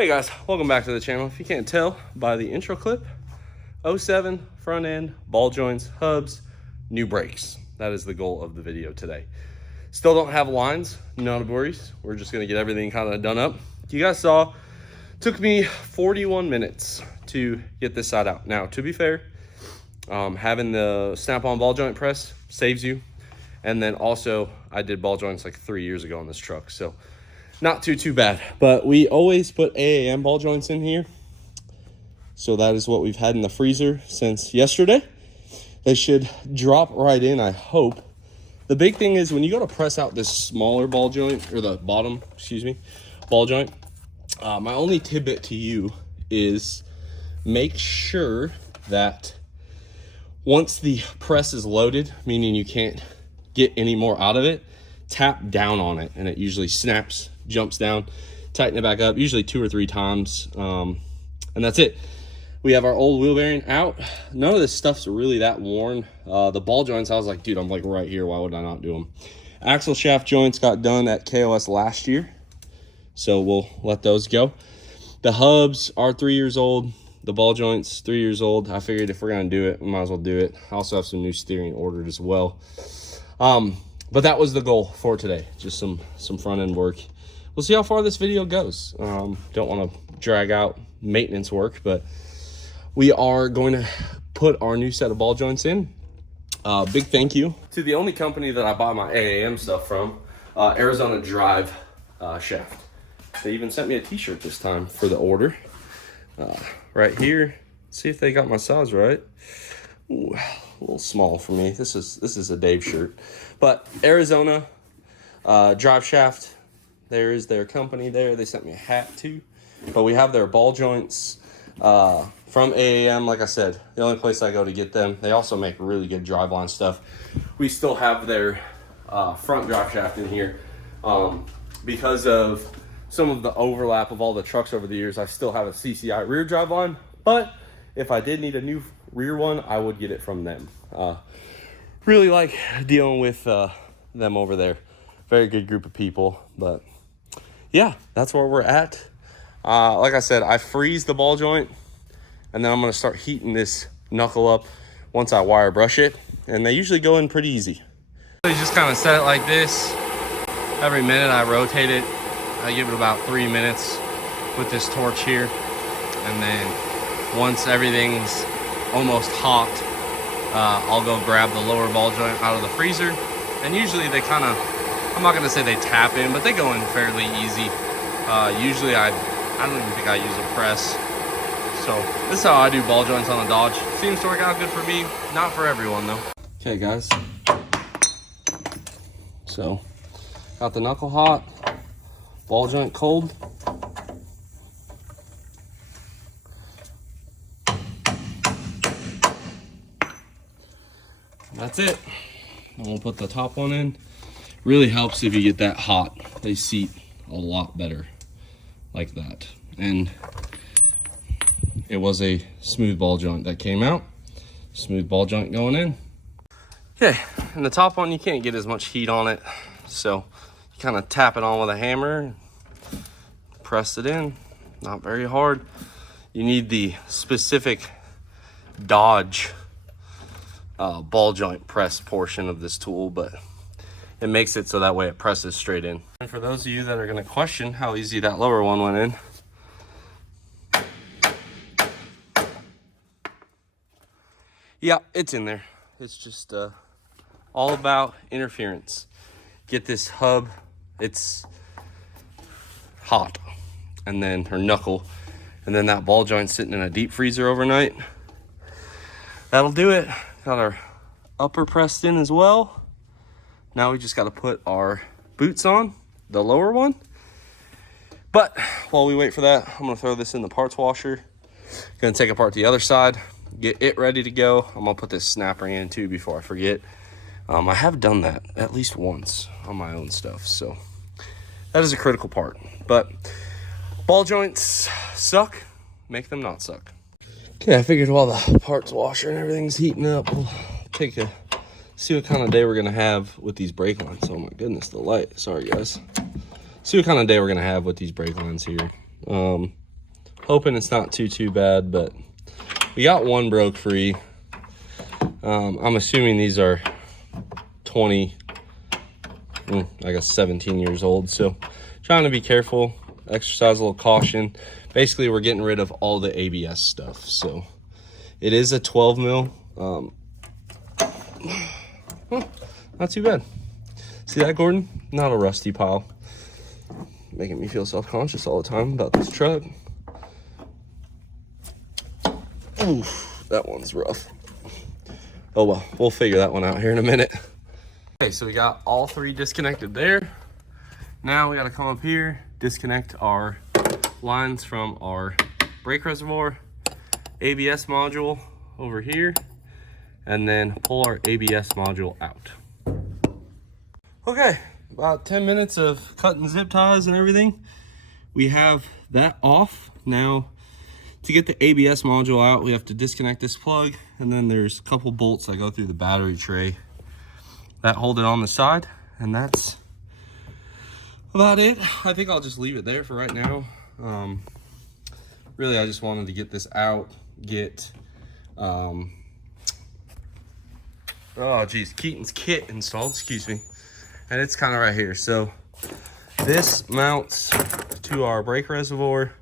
Hey guys, welcome back to the channel. If you can't tell by the intro clip, 07 front end, ball joints, hubs, new brakes. That is the goal of the video today. Still don't have lines, no worries. We're just gonna get everything kind of done up. You guys saw, took me 41 minutes to get this side out. Now, to be fair, having the snap-on ball joint press saves you. And then also, I did ball joints like 3 years ago on this truck, so not too bad. But we always put AAM ball joints in here. So that is what we've had in the freezer since yesterday. They should drop right in, I hope. The big thing is when you go to press out this smaller ball joint, or the bottom, ball joint, my only tidbit to you is make sure that once the press is loaded, meaning you can't get any more out of it, tap down on it and it usually snaps, jumps down. Tighten it back up, usually 2 or 3 times, and that's it. We have our old wheel bearing out. None of this stuff's really that worn. The ball joints, I was like, dude, I'm like right here, why would I not do them? Axle shaft joints got done at KOS last year, so we'll let those go. The hubs are 3 years old. The ball joints 3 years old. I figured if we're gonna do it, we might as well do it. I also have some new steering ordered as well. But that was the goal for today, just some front end work. We'll see how far this video goes. Don't want to drag out maintenance work, but we are going to put our new set of ball joints in. Big thank you to the only company that I buy my AAM stuff from, Arizona Drive Shaft. They even sent me a t-shirt this time for the order. Right here, see if they got my size right. Ooh, a little small for me. This is a Dave shirt, but Arizona Drive Shaft. There is their company there. They sent me a hat too, but we have their ball joints from AAM. Like I said, the only place I go to get them. They also make really good driveline stuff. We still have their front drive shaft in here because of some of the overlap of all the trucks over the years. I still have a CCI rear driveline, but if I did need a new rear one, I would get it from them. Really like dealing with them over there. Very good group of people, but yeah, that's where we're at. Like I said, I freeze the ball joint and then I'm gonna start heating this knuckle up once I wire brush it, and they usually go in pretty easy. You just kind of set it like this. Every minute I rotate it. I give it about 3 minutes with this torch here, and then once everything's almost hot, I'll go grab the lower ball joint out of the freezer, and usually they kind of, I'm not gonna say they tap in, but they go in fairly easy. Usually I don't even think I use a press. So this is how I do ball joints on a Dodge. Seems to work out good for me, not for everyone though. Okay guys, so got the knuckle hot, ball joint cold. That's it. I'm gonna put the top one in. Really helps if you get that hot. They seat a lot better like that. And it was a smooth ball joint that came out. Smooth ball joint going in. Okay, and the top one, you can't get as much heat on it. So you kind of tap it on with a hammer, press it in, not very hard. You need the specific Dodge ball joint press portion of this tool, but it makes it so that way it presses straight in. And for those of you that are going to question how easy that lower one went in, yeah, it's in there. It's just all about interference. Get this hub, it's hot, and then her knuckle, and then that ball joint sitting in a deep freezer overnight. That'll do it. Got our upper pressed in as well. Now we just got to put our boots on, the lower one. But while we wait for that, I'm gonna throw this in the parts washer. Gonna take apart the other side, get it ready to go. I'm gonna put this snap ring in too before I forget. I have done that at least once on my own stuff, so that is a critical part. But ball joints suck, make them not suck. Okay, I figured while the parts washer and everything's heating up, we'll take a see what kind of day we're gonna have with these brake lines. Oh my goodness, the light. Sorry guys. See what kind of day we're gonna have with these brake lines here. hoping it's not too bad, but we got one broke free. I'm assuming these are 20, I guess 17 years old. So trying to be careful, exercise a little caution. Basically, we're getting rid of all the ABS stuff. So it is a 12 mil. Not too bad. See that, Gordon? Not a rusty pile. Making me feel self-conscious all the time about this truck. Oof, that one's rough. Oh well, we'll figure that one out here in a minute. Okay, so we got all three disconnected there. Now we gotta come up here, disconnect our lines from our brake reservoir, ABS module over here, and then pull our ABS module out. Okay, about 10 minutes of cutting zip ties and everything. We have that off. Now, to get the ABS module out, we have to disconnect this plug, and then there's a couple bolts that go through the battery tray that hold it on the side, and that's about it. I think I'll just leave it there for right now. Really, I just wanted to get this out, get oh geez, Keaton's kit installed, excuse me. And it's kind of right here. So this mounts to our brake reservoir.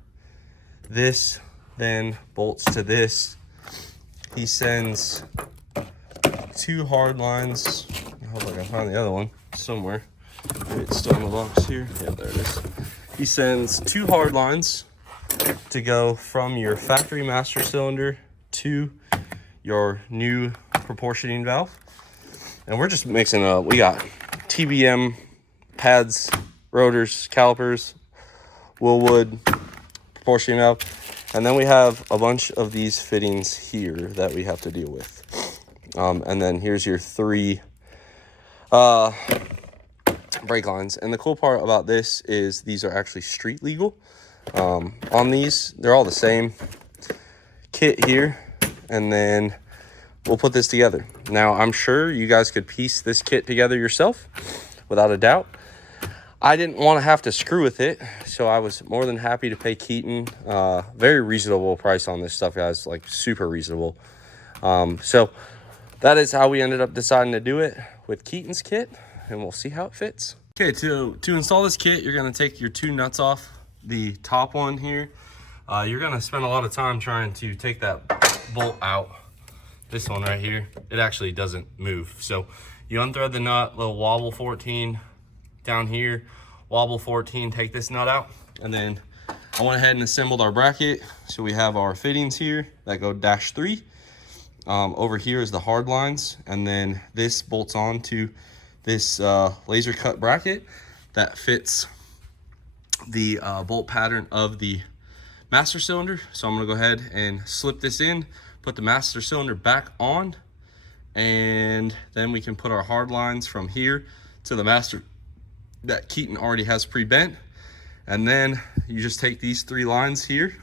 This then bolts to this. He sends two hard lines. I hope I can find the other one somewhere. Maybe it's still in the box here. Yeah, there it is. He sends two hard lines to go from your factory master cylinder to your new proportioning valve. And we're just mixing up. We got TBM pads, rotors, calipers, Willwood, proportioning valve, and then we have a bunch of these fittings here that we have to deal with. And then here's your three brake lines. And the cool part about this is these are actually street legal. On these, they're all the same kit here, and then we'll put this together. Now, I'm sure you guys could piece this kit together yourself, without a doubt. I didn't want to have to screw with it, so I was more than happy to pay Keaton very reasonable price on this stuff, guys, like super reasonable. So that is how we ended up deciding to do it with Keaton's kit, and we'll see how it fits. Okay, to install this kit, you're going to take your two nuts off the top one here. You're going to spend a lot of time trying to take that bolt out. This one right here, it actually doesn't move. So you unthread the nut, little wobble 14 down here, wobble 14, take this nut out. And then I went ahead and assembled our bracket. So we have our fittings here that go -3. Over here is the hard lines. And then this bolts on to this laser cut bracket that fits the bolt pattern of the master cylinder. So I'm gonna go ahead and slip this in, put the master cylinder back on, and then we can put our hard lines from here to the master that Keaton already has pre-bent. And then you just take these three lines here,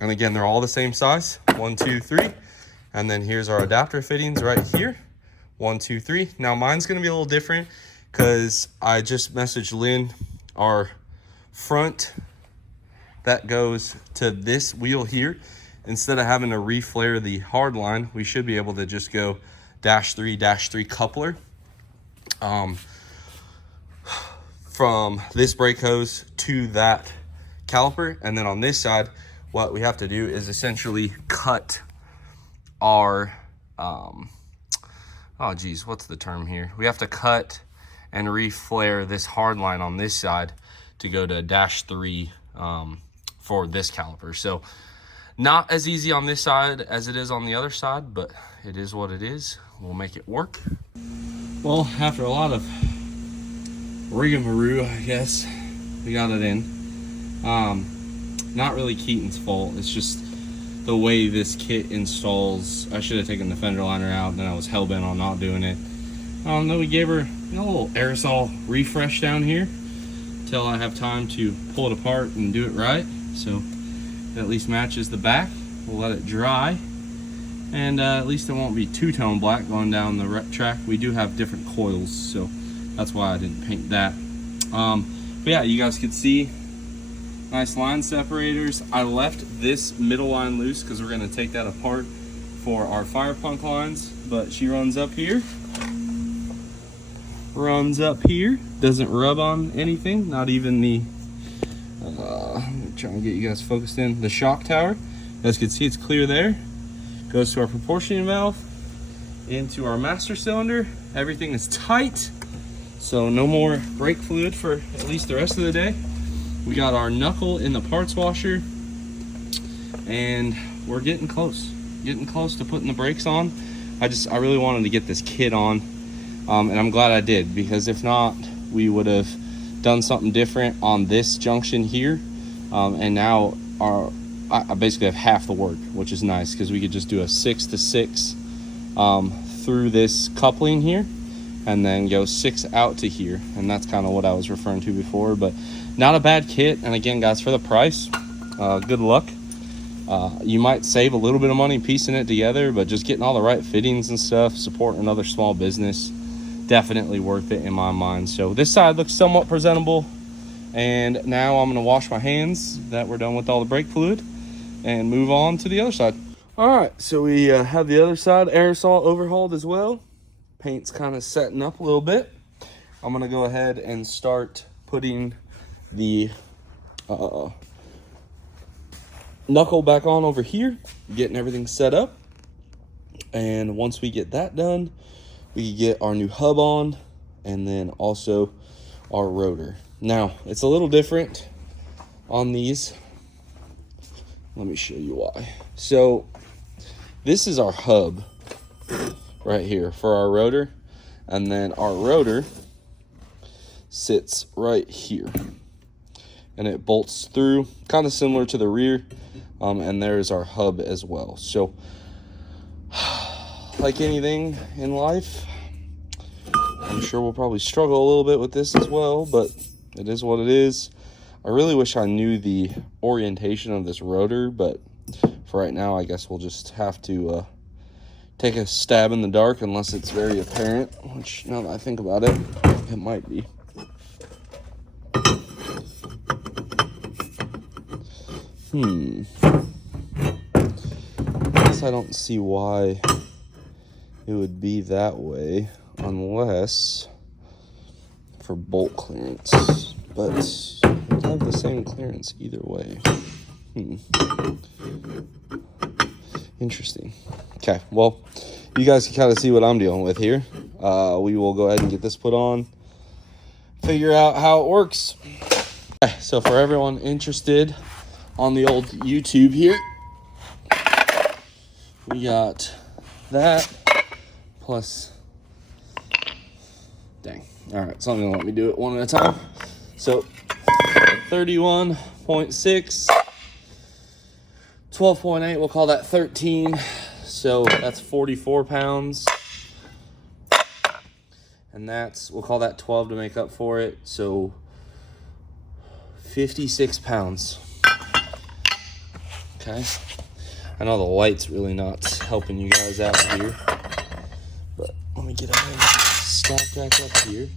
and again, they're all the same size, 1, 2, 3. And then here's our adapter fittings right here, 1, 2, 3. Now mine's gonna be a little different because I just messaged Lynn, our front that goes to this wheel here. Instead of having to reflare the hard line, we should be able to just go -3 coupler from this brake hose to that caliper. And then on this side, what we have to do is essentially cut our oh geez, what's the term here? We have to cut and reflare this hard line on this side to go to -3 for this caliper. So not as easy on this side as it is on the other side, but it is what it is. We'll make it work. Well, after a lot of rigmarole, I guess, we got it in. Not really Keaton's fault. It's just the way this kit installs. I should have taken the fender liner out, and then I was hell-bent on not doing it. Then we gave her a little aerosol refresh down here until I have time to pull it apart and do it right. So it at least matches the back. We'll let it dry, and at least it won't be two-tone black going down the track. We do have different coils, so that's why I didn't paint that. But yeah, you guys could see Nice line separators. I left this middle line loose because we're gonna take that apart for our Firepunk lines, but she runs up here. Doesn't rub on anything, not even the, I'm trying to get you guys focused in, the shock tower. As you can see, it's clear there. Goes to our proportioning valve, into our master cylinder. Everything is tight, so no more brake fluid for at least the rest of the day. We got our knuckle in the parts washer, and we're getting close to putting the brakes on. I really wanted to get this kit on, and I'm glad I did, because if not, we would have done something different on this junction here, and now I basically have half the work, which is nice, because we could just do a 6 to 6 through this coupling here, and then go 6 out to here, and that's kind of what I was referring to before. But not a bad kit, and again, guys, for the price, good luck. You might save a little bit of money piecing it together, but just getting all the right fittings and stuff, supporting another small business, definitely worth it in my mind. So this side looks somewhat presentable, and now I'm going to wash my hands that we're done with all the brake fluid and move on to the other side. All right, so we have the other side aerosol overhauled as well. Paint's kind of setting up a little bit. I'm going to go ahead and start putting the knuckle back on over here, getting everything set up. And once we get that done, we get our new hub on, and then also our rotor. Now, it's a little different on these. Let me show you why. So this is our hub right here for our rotor, and then our rotor sits right here, and it bolts through, kind of similar to the rear, and there's our hub as well. So like anything in life, I'm sure we'll probably struggle a little bit with this as well, but it is what it is. I really wish I knew the orientation of this rotor, but for right now, I guess we'll just have to take a stab in the dark, unless it's very apparent, which now that I think about it, it might be. I guess I don't see why it would be that way, unless for bolt clearance, but it would have the same clearance either way. Interesting. Okay, well, you guys can kind of see what I'm dealing with here. We will go ahead and get this put on, figure out how it works. Okay, so for everyone interested on the old YouTube here, we got that plus, dang, all right, it's not gonna let me do it one at a time. So 31.6, 12.8, we'll call that 13, so that's 44 pounds, and that's, we'll call that 12 to make up for it, so 56 pounds. Okay, I know the light's really not helping you guys out here, but let me get ahead and stack back up here.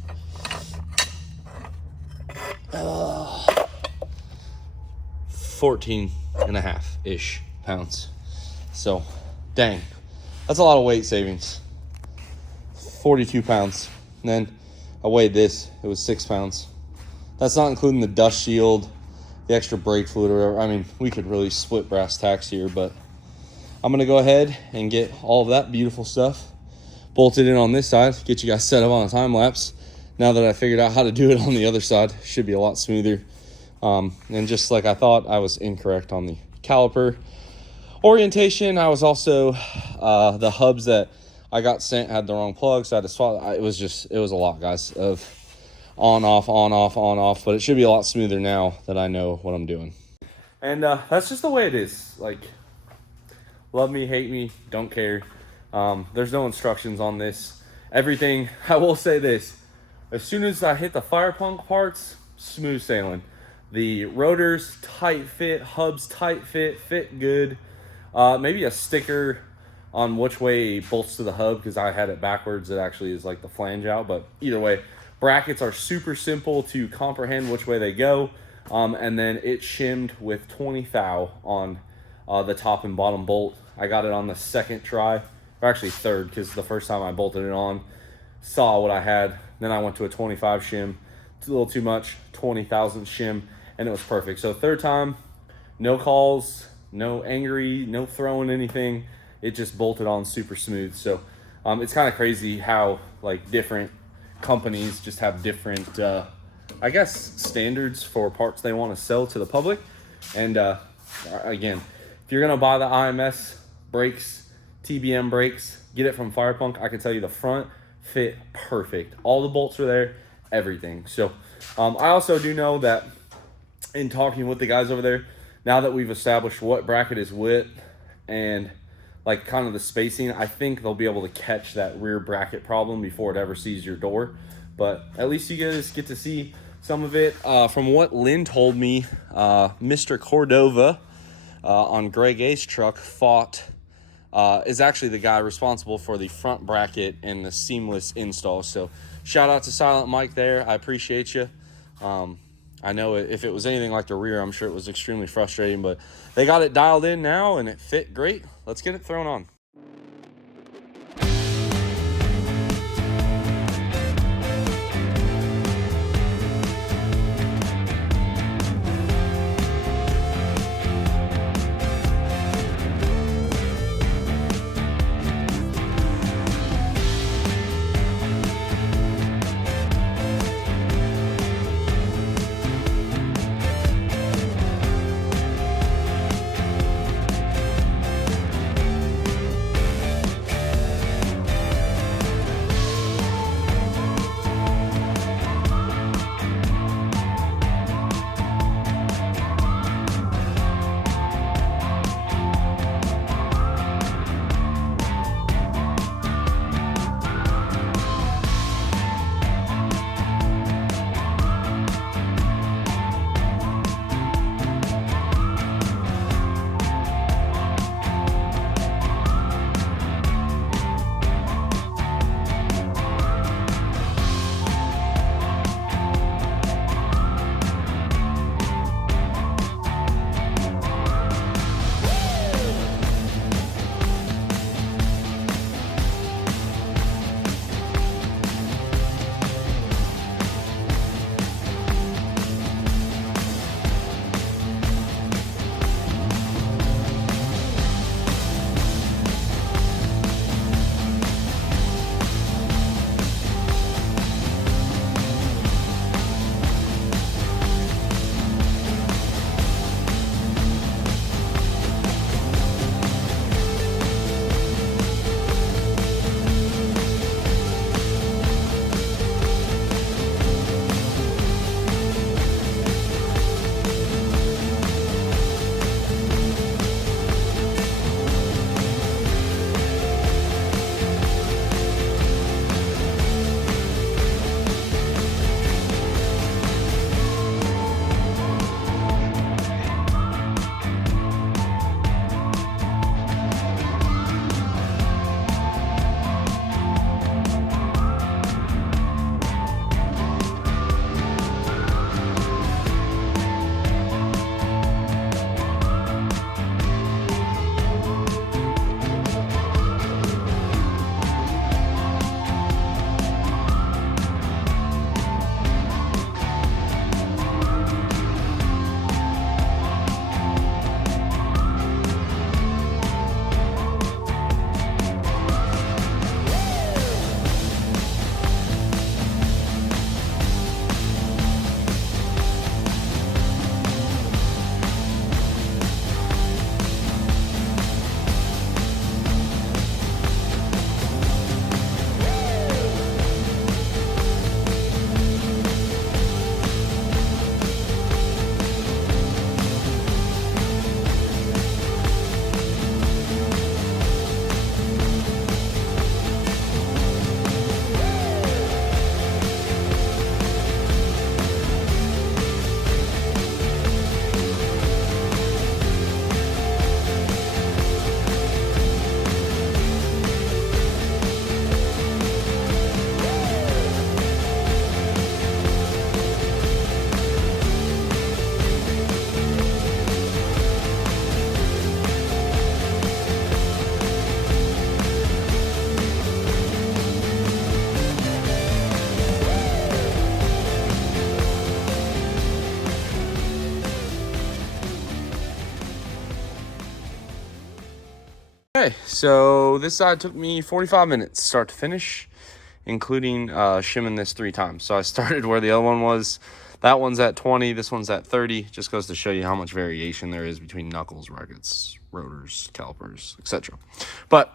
14 and a half-ish pounds. So, dang, that's a lot of weight savings. 42 pounds. And then I weighed this, it was 6 pounds. That's not including the dust shield, the extra brake fluid or whatever. I mean, we could really split brass tacks here, but I'm gonna go ahead and get all of that beautiful stuff bolted in on this side, get you guys set up on a time lapse. Now that I figured out how to do it on the other side, should be a lot smoother. And just like I thought, I was incorrect on the caliper orientation. I was also, the hubs that I got sent had the wrong plug, so I had to swap. It was a lot, guys, of on, off, on, off, on, off, but it should be a lot smoother now that I know what I'm doing. And that's just the way it is. Like, love me, hate me, don't care. There's no instructions on this. Everything, I will say this, as soon as I hit the Firepunk parts, smooth sailing. The rotors, tight fit, hubs, tight fit good. Maybe a sticker on which way it bolts to the hub, because I had it backwards. It actually is like the flange out, but either way, brackets are super simple to comprehend which way they go. And then it shimmed with 20 thou on the top and bottom bolt. I got it on the second try, or actually third, because the first time I bolted it on, saw what I had. Then I went to a 25 shim. It's a little too much, 20,000 shim, and it was perfect. So third time, no calls, no angry, no throwing anything. It just bolted on super smooth. So it's kind of crazy how like different companies just have different, I guess, standards for parts they want to sell to the public. And again, if you're gonna buy the IMS brakes, TBM brakes, get it from Firepunk. I can tell you the front fit perfect. All the bolts are there, everything. So I also do know that in talking with the guys over there, now that we've established what bracket is with and like kind of the spacing, I think they'll be able to catch that rear bracket problem before it ever sees your door. But at least you guys get to see some of it. From what Lynn told me, Mr. Cordova on Greg A's truck is actually the guy responsible for the front bracket and the seamless install. So shout out to Silent Mike there. I appreciate you. I know if it was anything like the rear, I'm sure it was extremely frustrating, but they got it dialed in now and it fit great. Let's get it thrown on. Okay, so this side took me 45 minutes start to finish, including shimming this 3 times. So I started where the other one was. That one's at 20, this one's at 30. Just goes to show you how much variation there is between knuckles, rackets, rotors, calipers, etc. But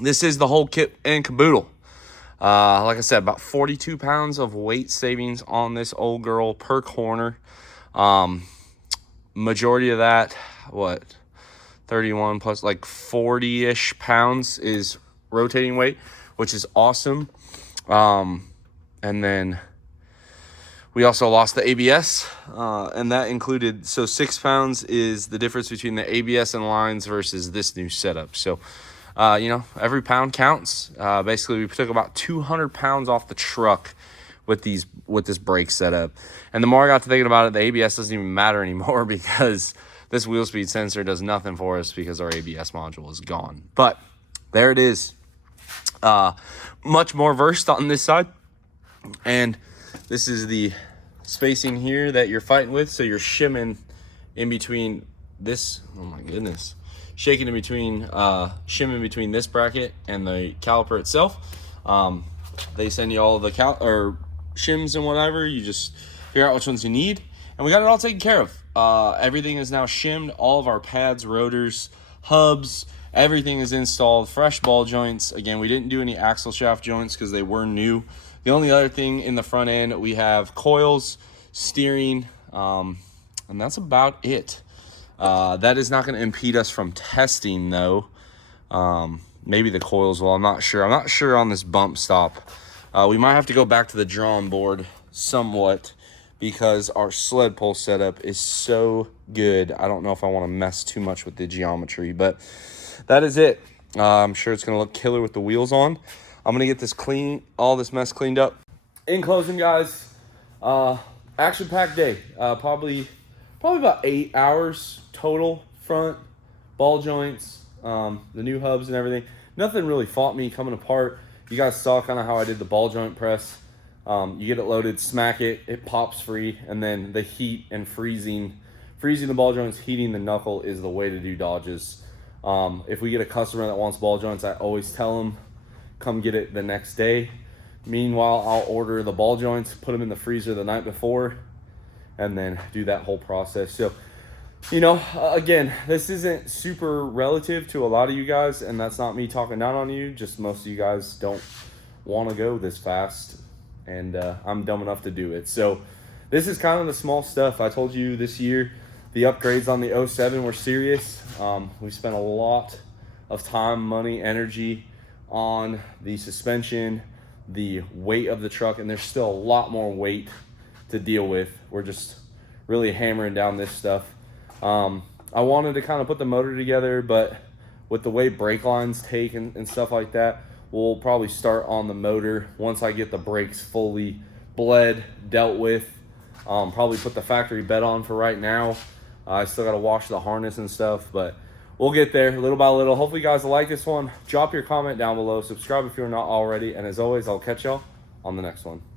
this is the whole kit and caboodle. Like I said, about 42 pounds of weight savings on this old girl per corner. Majority of that, what, 31 plus like 40-ish pounds is rotating weight, which is awesome. And then we also lost the ABS, and that included, so 6 pounds is the difference between the ABS and lines versus this new setup. So, you know, every pound counts. Basically, we took about 200 pounds off the truck with this brake setup. And the more I got to thinking about it, the ABS doesn't even matter anymore because this wheel speed sensor does nothing for us because our ABS module is gone. But there it is. Much more versed on this side. And this is the spacing here that you're fighting with. So you're shimming in between this, oh my goodness, shaking in between, shimming between this bracket and the caliper itself. They send you all of the shims and whatever. You just figure out which ones you need. And we got it all taken care of. Everything is now shimmed. All of our pads, rotors, hubs, everything is installed. Fresh ball joints. Again, we didn't do any axle shaft joints because they were new. The only other thing in the front end, we have coils, steering, and that's about it. That is not going to impede us from testing, though. Maybe the coils will. I'm not sure. I'm not sure on this bump stop. We might have to go back to the drawing board somewhat because our sled pull setup is so good. I don't know if I want to mess too much with the geometry, but that is it. I'm sure it's going to look killer with the wheels on. I'm going to get this all this mess cleaned up. In closing, guys, action-packed day. Probably about 8 hours total. Front, ball joints, the new hubs and everything. Nothing really fought me coming apart. You guys saw kind of how I did the ball joint press. You get it loaded, smack it, it pops free, and then the heat and freezing the ball joints, heating the knuckle is the way to do dodges. If we get a customer that wants ball joints, I always tell them, come get it the next day. Meanwhile, I'll order the ball joints, put them in the freezer the night before, and then do that whole process. So, you know, again, this isn't super relative to a lot of you guys, and that's not me talking down on you. Just most of you guys don't want to go this fast, and I'm dumb enough to do it. So this is kind of the small stuff. I told you this year, the upgrades on the 07 were serious. We spent a lot of time, money, energy on the suspension, the weight of the truck, and there's still a lot more weight to deal with. We're just really hammering down this stuff. I wanted to kind of put the motor together, but with the way brake lines take and stuff like that, we'll probably start on the motor once I get the brakes fully bled, dealt with. Probably put the factory bed on for right now. I still got to wash the harness and stuff, but we'll get there little by little. Hopefully you guys will like this one. Drop your comment down below. Subscribe if you're not already. And as always, I'll catch y'all on the next one.